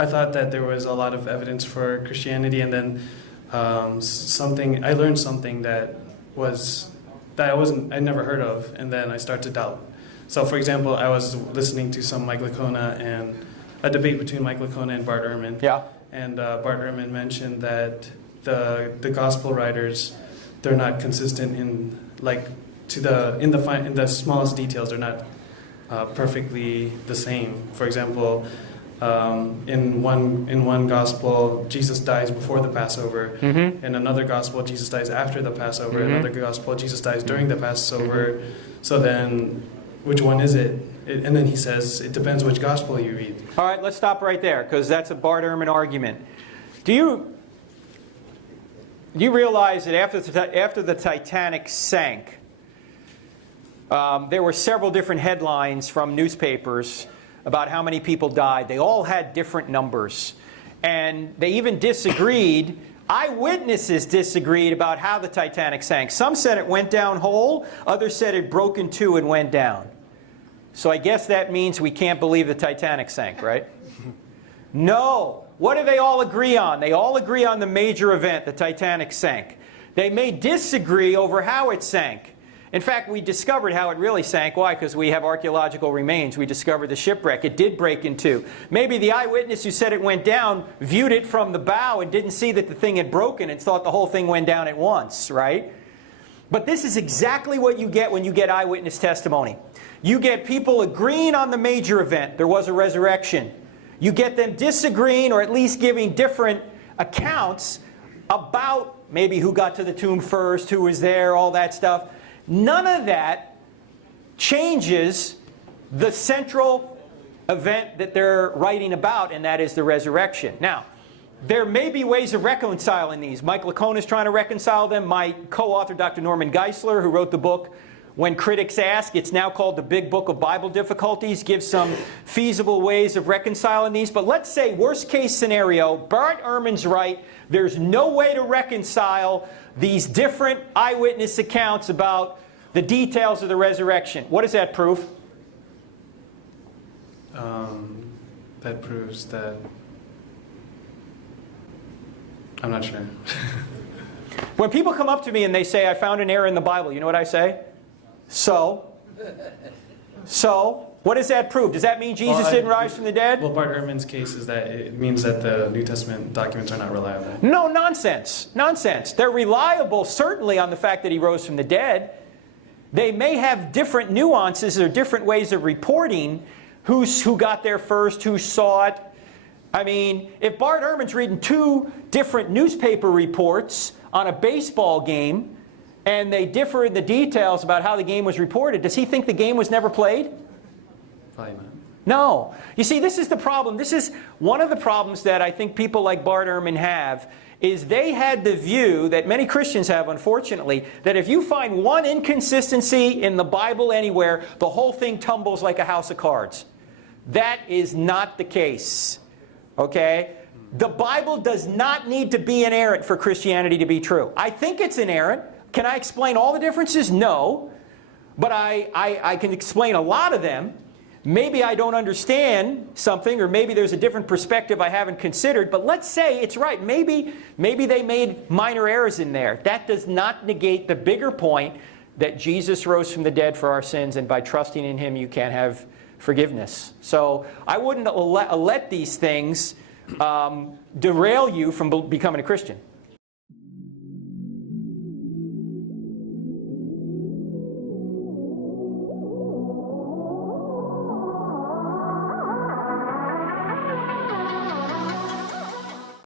I thought that there was a lot of evidence for Christianity, and then I learned something that I never heard of, and then I start to doubt. So, for example, I was listening to some Mike Licona and a debate between Mike Licona and Bart Ehrman. Yeah. And Bart Ehrman mentioned that the gospel writers, they're not consistent in the smallest details. They're not perfectly the same. For example, in one gospel, Jesus dies before the Passover. Mm-hmm. In another gospel, Jesus dies after the Passover. Mm-hmm. In another gospel, Jesus dies during the Passover. So then, which one is it? And then he says, it depends which gospel you read. All right, let's stop right there, because that's a Bart Ehrman argument. Do you realize that after the Titanic sank, there were several different headlines from newspapers about how many people died. They all had different numbers. And they even disagreed. Eyewitnesses disagreed about how the Titanic sank. Some said it went down whole. Others said it broke in two and went down. So I guess that means we can't believe the Titanic sank, right? No. What do they all agree on? They all agree on the major event, the Titanic sank. They may disagree over how it sank. In fact, we discovered how it really sank. Why? Because we have archaeological remains. We discovered the shipwreck. It did break in two. Maybe the eyewitness who said it went down viewed it from the bow and didn't see that the thing had broken and thought the whole thing went down at once, right? But this is exactly what you get when you get eyewitness testimony. You get people agreeing on the major event. There was a resurrection. You get them disagreeing or at least giving different accounts about maybe who got to the tomb first, who was there, all that stuff. None of that changes the central event that they're writing about, and that is the resurrection. Now, there may be ways of reconciling these. Mike Licona is trying to reconcile them. My co-author, Dr. Norman Geisler, who wrote the book When Critics Ask, it's now called the Big Book of Bible Difficulties, gives some feasible ways of reconciling these. But let's say, worst case scenario, Bart Ehrman's right. There's no way to reconcile these different eyewitness accounts about the details of the resurrection. What does that prove? That proves that... I'm not sure. When people come up to me and they say, I found an error in the Bible, you know what I say? So? What does that prove? Does that mean Jesus didn't rise from the dead? Well, Bart Ehrman's case is that it means that the New Testament documents are not reliable. No, nonsense. Nonsense. They're reliable, certainly, on the fact that he rose from the dead. They may have different nuances or different ways of reporting who got there first, who saw it. I mean, if Bart Ehrman's reading two different newspaper reports on a baseball game, and they differ in the details about how the game was reported, does he think the game was never played? Probably not. No. You see, this is the problem. This is one of the problems that I think people like Bart Ehrman have, is they had the view that many Christians have, unfortunately, that if you find one inconsistency in the Bible anywhere, the whole thing tumbles like a house of cards. That is not the case. Okay? The Bible does not need to be inerrant for Christianity to be true. I think it's inerrant. Can I explain all the differences? No. But I can explain a lot of them. Maybe I don't understand something, or maybe there's a different perspective I haven't considered, but let's say it's right. Maybe they made minor errors in there. That does not negate the bigger point that Jesus rose from the dead for our sins, and by trusting in Him you can have forgiveness. So I wouldn't let these things derail you from becoming a Christian.